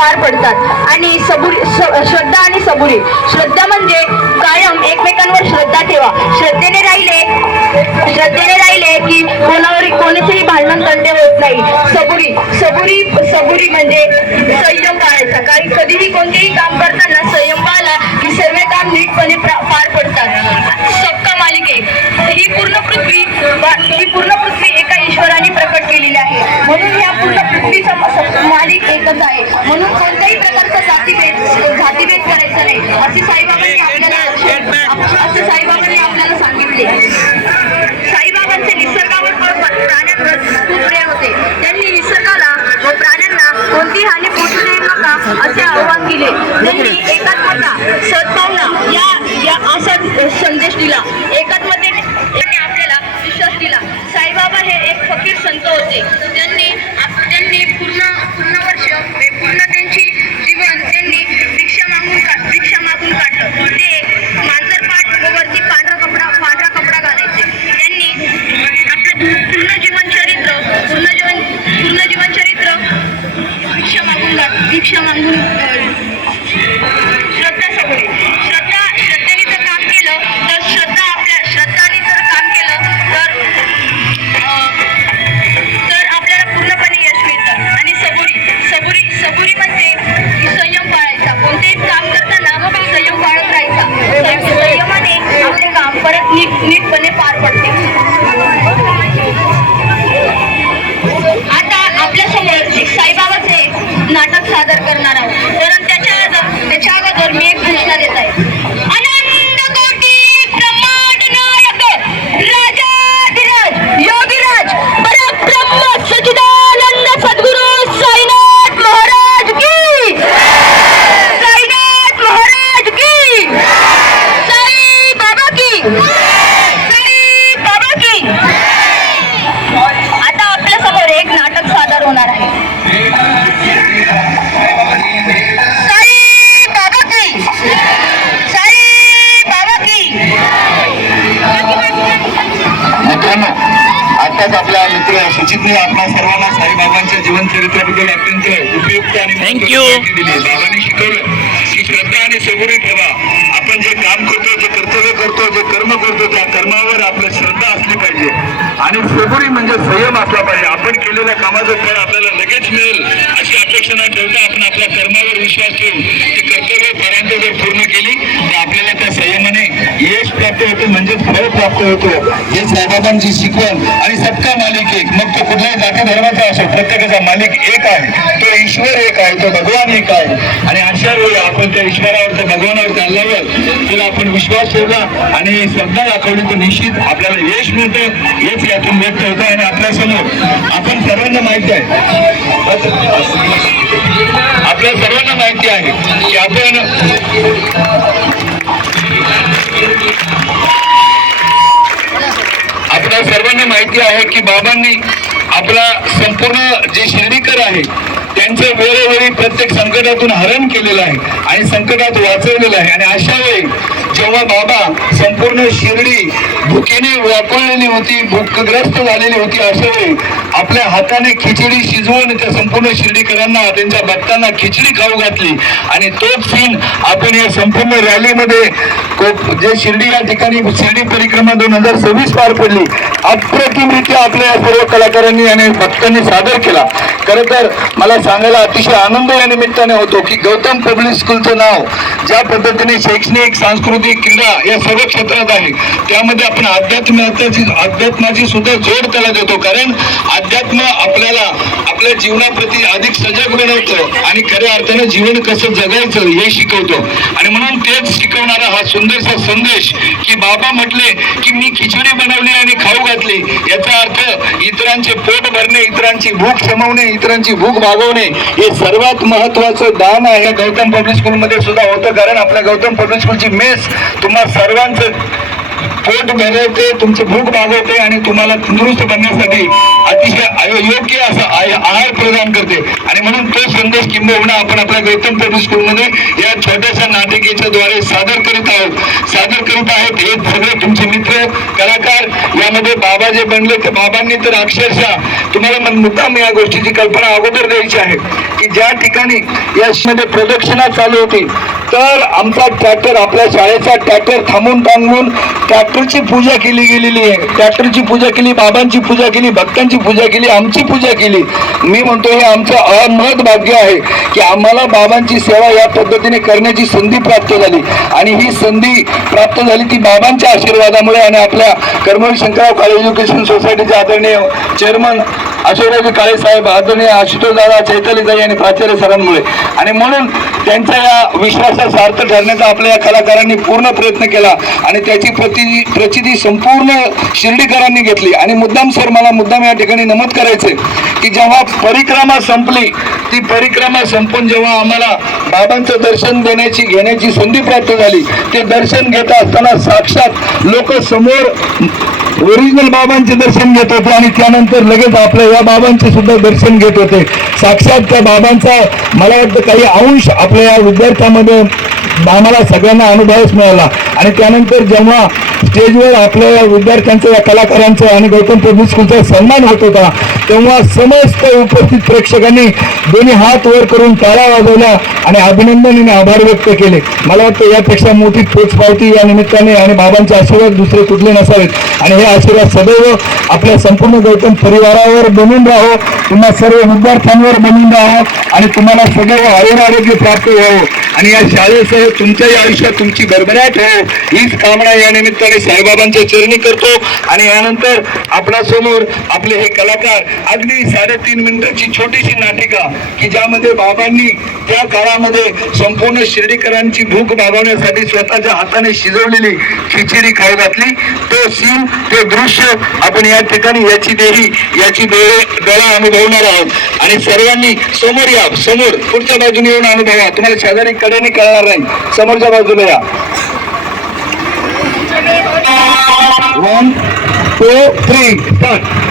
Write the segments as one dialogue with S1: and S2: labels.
S1: पार पडतात. आणि सबुरी श्रद्धा आणि सबुरी. श्रद्धा म्हणजे कायम एकमेकांवर श्रद्धा ठेवा. श्रद्धेने राहिले श्रद्धेने राहिले की कोणावर कोणाचेही भांडण तंटे होत नाही. सबुरी सबुरी सबुरी म्हणजे संयम पाळायचा काही कधीही कोणतेही काम करताना संयम पाळला की सर्व काम नीटपणे पार पडतात. सबका मालिक एक ही पूर्ण पृथ्वी ही पूर्ण पृथ्वी एका ईश्वराने प्रकट केलेली आहे. म्हणून या पूर्ण सब- मालिक एकच आहे. म्हणून कोणत्याही प्रकारचा जातीभेद जातीभेद करायचा नाही. असे साईबाबांनी आपल्याला असे साईबाबांनी आपल्याला सांगितले. साईबाबांचे निसर्गावर प्राण्यांवर खूप प्रेम होते. त्यांनी निसर्गाला व प्राण्यांना कोणती हानी नका असे आवाहन केले त्यांनी एकात्मता सद्भावना या या असा संदेश दिला. एकात्मतेने त्यांनी आपल्याला विश्वास दिला. साईबाबा हे एक फकीर संत होते.
S2: दिली शिकवलं की श्रद्धा आणि सबुरी ठेवा. आपण जे काम करतो जे कर्तव्य करतो जे कर्म करतो त्या कर्मावर आपलं श्रद्धा असली पाहिजे. आणि सबुरी म्हणजे संयम असला पाहिजे. आपण केलेल्या कामाचं फळ आपल्याला लगेच मिळेल. अशी अपेक्षा न ठेवता आपण आपल्या कर्मावर विश्वास ठेवून ते कर्तव्य पर्यंत जर पूर्ण केली. तर आपल्या यश प्राप्त होते म्हणजे फळ प्राप्त होतो. हे साईबाबांची शिकवण आणि सबका मालिक एक. मग तो कुठल्याही जाती धर्माचा असो प्रत्येकाचा मालिक एक आहे. तो ईश्वर एक आहे तो भगवान एक आहे. आणि अशा वेळी आपण त्या ईश्वरावर त्या भगवानावर चालल्यावर तिला आपण विश्वास ठेवला आणि श्रद्धा दाखवली तर निश्चित आपल्याला यश मिळतं. हेच यातून व्यक्त होतं. आणि आपल्यासमोर आपण सर्वांना माहिती आहे. आपल्या सर्वांना माहिती आहे की आपण आपल्या सर्वांना माहिती आहे की बाबांनी आपला संपूर्ण जे शिर्डीकर आहे त्यांचं वेळोवेळी प्रत्येक संकटातून हरण केलेलं आहे आणि संकटात वाचवलेलं आहे. आणि अशा वेळी जेव्हा बाबा संपूर्ण शिर्डी भुकेने व्यापळलेली होती भूकग्रस्त झालेली होती अशा आपल्या हाताने खिचडी शिजवून त्या संपूर्ण शिर्डीकरांना त्यांच्या भक्तांना खिचडी खाऊ घातली. आणि तोच सीन आपण या संपूर्ण रॅलीमध्ये जे शिर्डी या ठिकाणी शिर्डी परिक्रमा दोन हजार सव्वीस पार पडली अप्रतिमरित्या आपल्या या सर्व कलाकारांनी आणि भक्तांनी सादर केला. खरं तर मला सांगायला अतिशय आनंद या निमित्ताने होतो की गौतम पब्लिक स्कूलचं नाव ज्या पद्धतीने शैक्षणिक सांस्कृतिक जी क्रीडा या सर्व क्षेत्रात आहे. त्यामध्ये आपण अध्यात्माची अध्यात्माची सुद्धा जोड त्याला देतो. कारण अध्यात्म आपल्याला आपल्या जीवनाप्रती अधिक सजग बनवतो आणि खऱ्या अर्थानं जीवन कसं जगायचं हे शिकवतो. आणि म्हणून तेच शिकवणारा हा सुंदरसा संदेश की बाबा म्हटले की मी खिचडी बनवली आणि खाऊ घातली. याचा अर्थ इतरांचे पोट भरणे इतरांची भूक समवणे इतरांची भूक भागवणे हे सर्वात महत्वाचं दान आहे. गौतम पब्लिक स्कूलमध्ये सुद्धा होतं. कारण आपल्या गौतम पब्लिक स्कूलची मेस तुम्हा सर्वांचं पोट भरवते तुमची भूक भागवते आणि तुम्हाला तंदुरुस्त बनण्यासाठी अतिशय आयो- योग्य असा आय- आहार प्रदान करते. आणि म्हणून तो संदेश किंबहुना आपण आपल्या गौतम प्रभू स्कूलमध्ये या छोट्याशा नाटिकेच्या द्वारे सादर करीत आहोत. सादर करीत आहेत हे सगळे तुमचे मित्र कलाकार यामध्ये बाबा जे बनले ते बाबांनी तर अक्षरशः तुम्हाला मन- मुद्दाम या गोष्टीची कल्पना अगोदर द्यायची आहे की ज्या ठिकाणी यामध्ये प्रदक्षिणा चालू होती तर आमचा ट्रॅक्टर आपल्या शाळेचा ट्रॅक्टर थांबून थांबून ट्रॅक्टरची पूजा केली गेलेली आहे. ट्रॅक्टरची पूजा केली बाबांची पूजा केली भक्तांची पूजा केली आमची पूजा केली. मी म्हणतो हे आमचं अमहत भाग्य आहे की आम्हाला बाबांची सेवा या पद्धतीने करण्याची संधी प्राप्त झाली. आणि ही संधी प्राप्त झाली ती बाबांच्या आशीर्वादामुळे आणि आपल्या कर्मवीर शंकरराव काळे एज्युकेशन सोसायटीचे आदरणीय चेअरमन अशोकराजी काळे साहेब आदरणीय आशुतोष दादा चैतलीताई आणि प्राचार्य सरांमुळे. आणि म्हणून त्यांच्या या विश्वासात सार्थ ठरण्याचा आपल्या या कलाकारांनी पूर्ण प्रयत्न केला आणि त्याची प्रति प्रचिती संपूर्ण शिर्डीकरांनी घेतली. आणि मुद्दाम सर मला मुद्दाम या ठिकाणी नमूद करायचे की जेव्हा परिक्रमा संपली ती परिक्रमा संपून जेव्हा आम्हाला बाबांचं दर्शन देण्याची घेण्याची संधी प्राप्त झाली ते दर्शन घेता असताना साक्षात लोक समोर ओरिजिनल बाबांचे दर्शन घेत होते आणि त्यानंतर लगेच आपल्या या बाबांचे सुद्धा दर्शन घेत होते. साक्षात त्या बाबांचा मला वाटतं काही अंश आपल्या या विद्यार्थ्यामध्ये आम्हाला सगळ्यांना अनुभवच मिळाला. आणि त्यानंतर जेव्हा स्टेजवर आपल्या या विद्यार्थ्यांचं या कलाकारांचं आणि गौतम प्रभू स्कूलचा सन्मान होत होता तेव्हा समस्त उपस्थित प्रेक्षकांनी दोन्ही हात वर करून टाळ्या वाजवला आणि अभिनंदन आणि आभार व्यक्त केले. मला वाटतं यापेक्षा मोठी पोचपावती या निमित्ताने आणि बाबांचे आशीर्वाद दुसरे कुठले नसावेत. आणि हे आशीर्वाद सदैव आपल्या संपूर्ण गौतम परिवारावर बनून राहो. तुम्हा सर्व विद्यार्थ्यांवर बनून राहो. आणि तुम्हाला सदैव आयुर आरोग्य प्राप्त व्हावं. आणि या शाळेसह तुमच्याही आयुष्यात तुमची भरभराट हो. हीच कामना या निमित्ताने साईबाबांच्या चरणी करतो. आणि यानंतर आपणासमोर आपले हे कलाकार अगदी साडेतीन मिनिटाची छोटीशी नाटिका की ज्यामध्ये बाबांनी त्या काळामध्ये संपूर्ण शिर्डीकरांची भूक भागवण्यासाठी स्वतःच्या हाताने शिजवलेली खिचडी खाऊ घातली. तो सीन ते दृश्य आपण या ठिकाणी याची देही याची डोळे डोळा अनुभवणार आहोत. आणि सर्वांनी समोर या समोर पुढच्या बाजूने येऊन अनुभवा. तुम्हाला शेजारी कडेने कळणार नाही. समोरच्या बाजूला या. वन टू थ्री स्टार्ट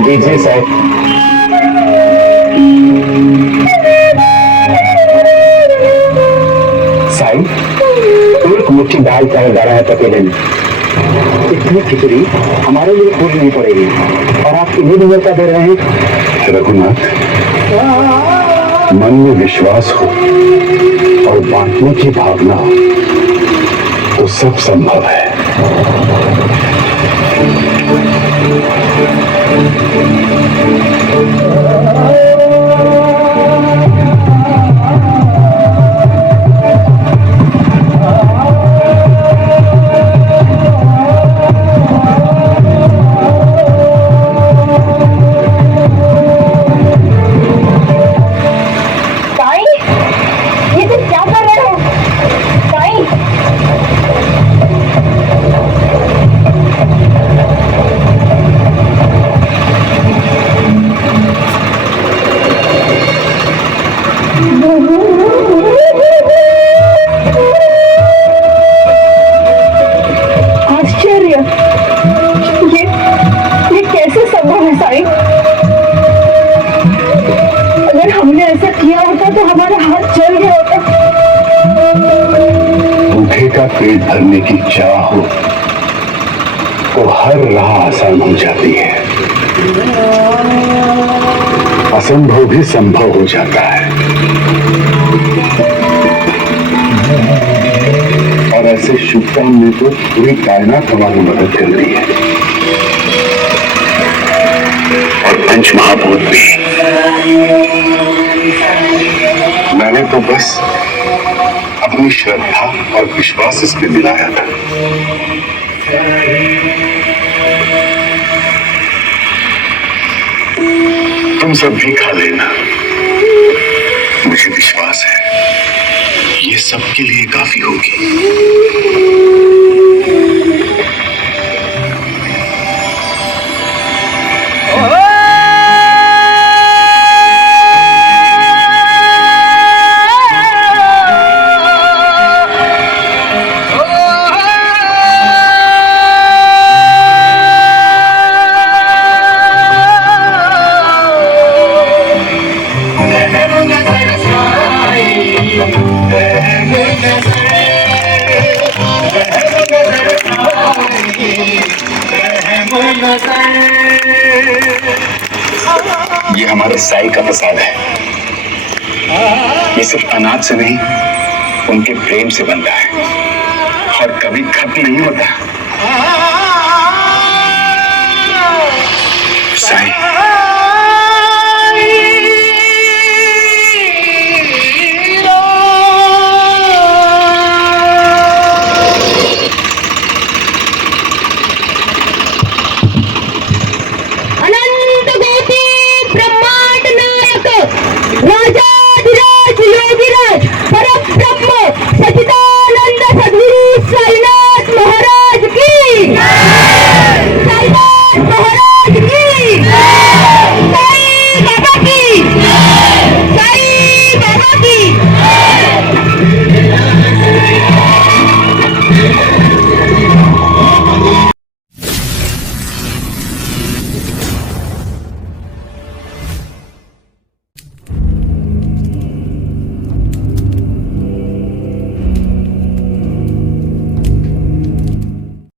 S3: दीजिए साहब। साईं एक मुट्ठी दाल चावल डाला है पतीले में इतनी खिचड़ी हमारे लिए पूरी नहीं पड़ेगी। और आप इन्हीं नज़र का दे रहे हैं? रघुनाथ, मन में विश्वास हो और बांटने की भावना हो तो सब संभव है।
S1: साई
S3: पेट भरने की चाह हो तो हर राह आसान हो जाती है। असंभव भी संभव हो जाता है। और ऐसे शुभ काम में तो पूरी कायनात हमारी मदद कर रही है। और पंच महाभूत भी। मैंने तो बस अपनी श्रद्धा और विश्वास इस पर दिलाया था तुम सब भी खा लेना। मुझे विश्वास है। ये सबके लिए काफ़ी होगी। ये हमारे साई का प्रसाद है। ये सिर्फ़ अनाज से नहीं, उनके प्रेम से बनता है। और कभी खत्म नहीं होता। साई साई बाबा की